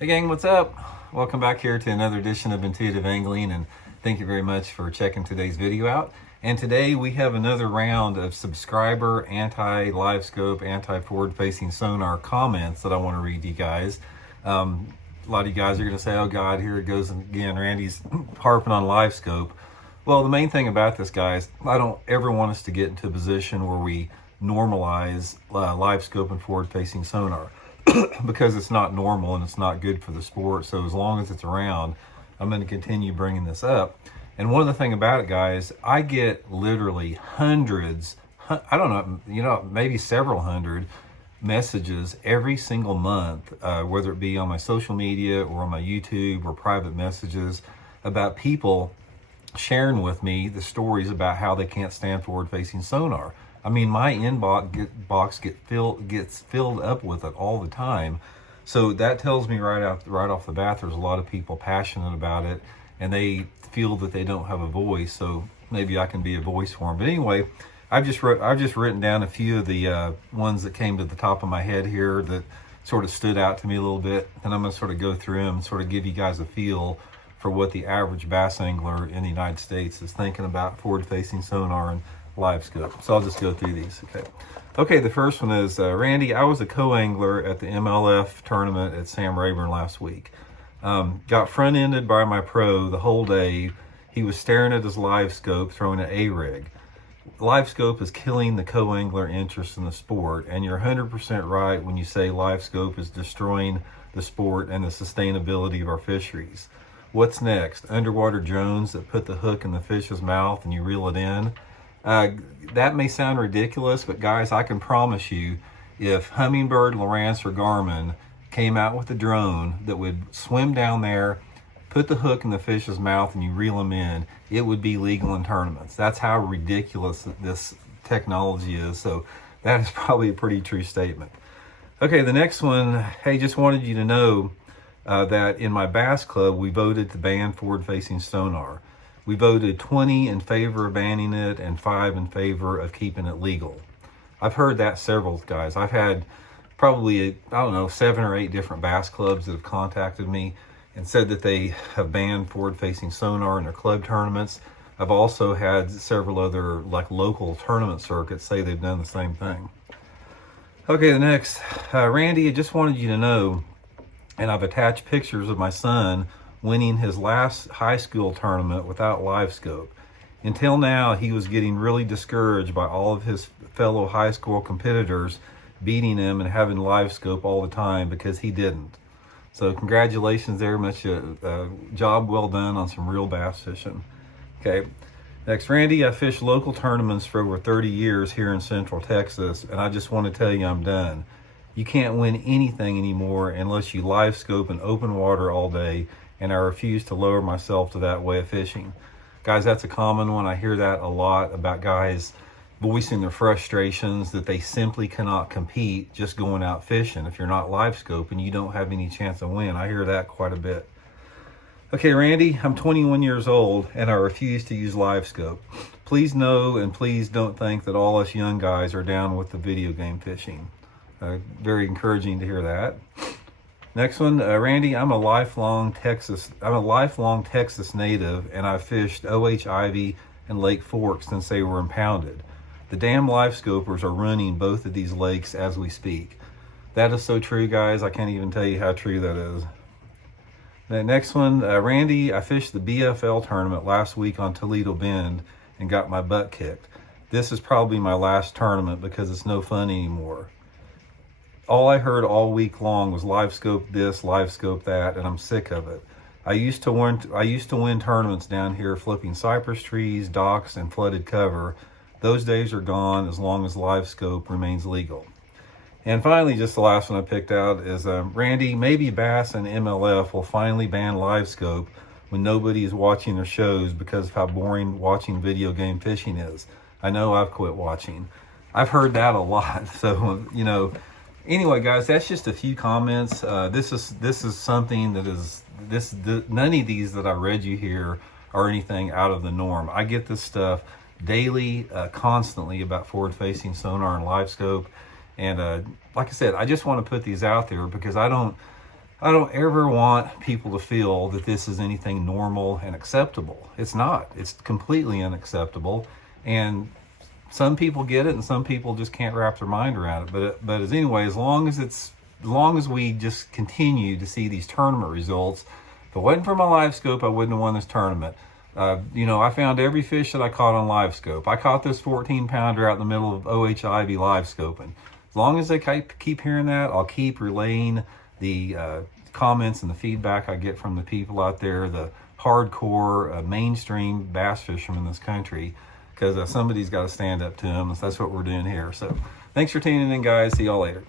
Hey gang, what's up? Welcome back here to another edition of Intuitive Angling, and thank you very much for checking today's video out. And today we have another round of subscriber anti-Livescope, anti-forward-facing sonar comments that I want to read to you guys. A lot of you guys are going to say, oh God, here it goes again, Randy's harping on Livescope. Well, the main thing about this, guys, I don't ever want us to get into a position where we normalize Livescope and forward-facing sonar. Because it's not normal and it's not good for the sport. So as long as it's around, I'm going to continue bringing this up. And one of the thing about it, guys, I get literally hundreds, I don't know, maybe several hundred messages every single month, whether it be on my social media or on my YouTube or private messages, about people sharing with me the stories about how they can't stand forward-facing sonar. I mean, my inbox gets filled up with it all the time. So that tells me right off the bat, there's a lot of people passionate about it, and they feel that they don't have a voice. So maybe I can be a voice for them. But anyway, I've just written down a few of the ones that came to the top of my head here that sort of stood out to me a little bit, and I'm going to sort of go through them and sort of give you guys a feel for what the average bass angler in the United States is thinking about forward-facing sonar and Livescope. So I'll just go through these. Okay, the first one is, Randy, I was a co-angler at the MLF tournament at Sam Rayburn last week. Got front-ended by my pro the whole day. He was staring at his Livescope, throwing an A-rig. Livescope is killing the co-angler interest in the sport, and you're 100% right when you say Livescope is destroying the sport and the sustainability of our fisheries. What's next? Underwater drones that put the hook in the fish's mouth and you reel it in? That may sound ridiculous, but guys, I can promise you, if Humminbird, Lowrance, or Garmin came out with a drone that would swim down there, put the hook in the fish's mouth, and you reel them in, it would be legal in tournaments. That's how ridiculous this technology is. So that is probably a pretty true statement. Okay, the next one, hey, just wanted you to know that in my bass club, we voted to ban forward-facing sonar. We voted 20 in favor of banning it and 5 in favor of keeping it legal. I've heard that several guys. I've had probably, 7 or 8 different bass clubs that have contacted me and said that they have banned forward-facing sonar in their club tournaments. I've also had several other local tournament circuits say they've done the same thing. Okay, the next, Randy, I just wanted you to know, and I've attached pictures of my son winning his last high school tournament without Livescope. Until now, he was getting really discouraged by all of his fellow high school competitors beating him and having Livescope all the time because he didn't. So congratulations there, much job well done on some real bass fishing. Okay, next, Randy, I fished local tournaments for over 30 years here in Central Texas, and I just want to tell you I'm done. You can't win anything anymore unless you Livescope in open water all day, and I refuse to lower myself to that way of fishing. Guys, that's a common one. I hear that a lot about guys voicing their frustrations that they simply cannot compete just going out fishing if you're not Livescope and you don't have any chance to win. I hear that quite a bit. Okay, Randy, I'm 21 years old and I refuse to use Livescope. Please know and please don't think that all us young guys are down with the video game fishing. Very encouraging to hear that. Next one, Randy, I'm a lifelong Texas native, and I've fished O.H. Ivy and Lake Fork since they were impounded. The damn Livescopers are running both of these lakes as we speak. That is so true, guys. I can't even tell you how true that is. The next one, Randy, I fished the BFL tournament last week on Toledo Bend and got my butt kicked. This is probably my last tournament because it's no fun anymore. All I heard all week long was Livescope this, Livescope that, and I'm sick of it. I used to win tournaments down here flipping cypress trees, docks, and flooded cover. Those days are gone as long as Livescope remains legal. And finally, just the last one I picked out is, Randy, maybe Bass and MLF will finally ban Livescope when nobody is watching their shows because of how boring watching video game fishing is. I know I've quit watching. I've heard that a lot, so, Anyway, guys, that's just a few comments. This is something that is none of these that I read you here are anything out of the norm. I get this stuff daily, constantly about forward-facing sonar and Livescope, and like I said, I just want to put these out there because I don't I don't ever want people to feel that this is anything normal and acceptable. It's not. It's completely unacceptable. And some people get it and some people just can't wrap their mind around it. But as anyway, as long as we just continue to see these tournament results, if it wasn't for my Livescope, I wouldn't have won this tournament. I found every fish that I caught on Livescope. I caught this 14-pounder out in the middle of OHIV Livescoping. As long as I keep hearing that, I'll keep relaying the comments and the feedback I get from the people out there, the hardcore mainstream bass fishermen in this country, because somebody's got to stand up to them. That's what we're doing here. So thanks for tuning in, guys. See y'all later.